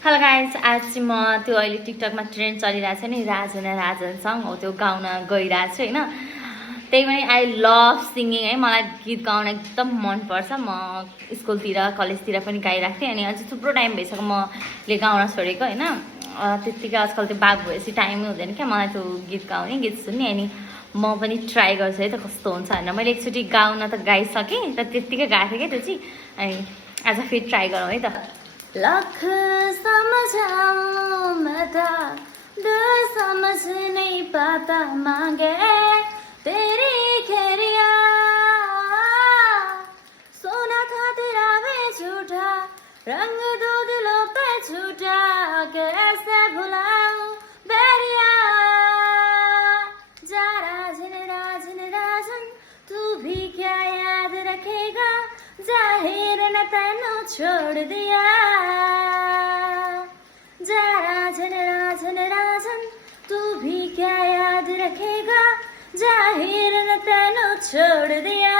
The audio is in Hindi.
हेलो गाइस, आज चाहिँ म त्यो अहिले टिकटकमा ट्रेन्ड चलिरहेको छ नि राजन राजन सङ हो त्यो गाउन गइरहेको छु होइन। त्यही पनि आई लभ सिङ्गिङ है, मलाई गीत गाउन एकदम मनपर्छ। म स्कुलतिर कलेजतिर पनि गाइरहेको थिएँ अनि अझै थुप्रो टाइम भइसक्यो मैले गाउन छोडेको होइन। त्यत्तिकै आजकल त्यो बाघ भएपछि टाइमै हुँदैन क्या मलाई त्यो गीत गाउने गीत सुन्ने। अनि म पनि ट्राई गर्छु है त कस्तो हुन्छ भनेर। मैले एकचोटि गाउन त गाइसकेँ तर त्यत्तिकै गाएको थिएँ क्या त्यो चाहिँ। अनि आज फेरि ट्राई गरौँ है त। लख समझाऊं मैं था दिल समझ नहीं पाता मांगे तेरी खेरिया सोना था तेरा वे झूठा रंग दो दिलों पे झूठा कैसे भुलाऊं बैरिया जा राजन राजन राजन तू भी क्या याद रखेगा जाहिर न तेनू छोड़ दिया जा राजन राजन राजन तू भी क्या याद रखेगा जाहिर न तेनू छोड़ दिया।